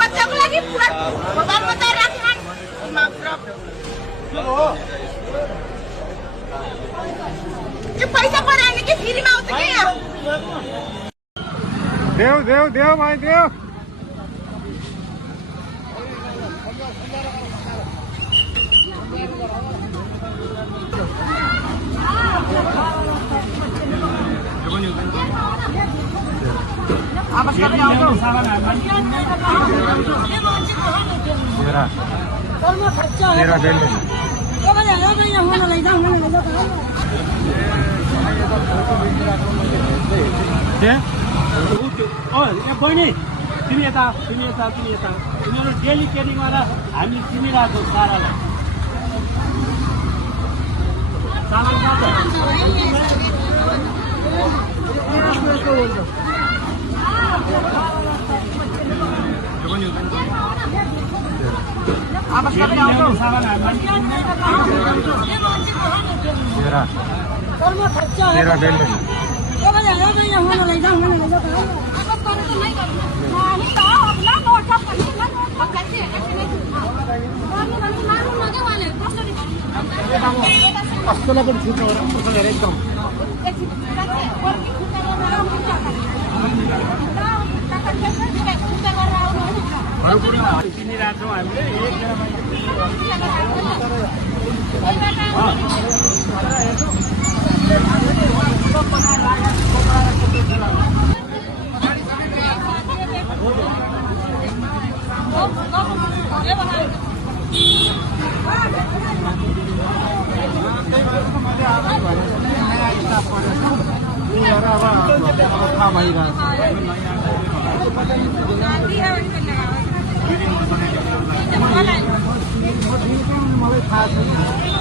बच्चाको लागि भगवानमा त राख्छन् यो पैसा पराउने कि फ्रीमा आउँछ के देऊ भाइ देऊ बहिनी तिमी यता तिमीहरू डेली केरिङ गरेर हामी किनिरहेको सारालाई अस्कोला पनि छुट्छ एकदम किनिरहेछौँ हामीले मलाई थाहा छैन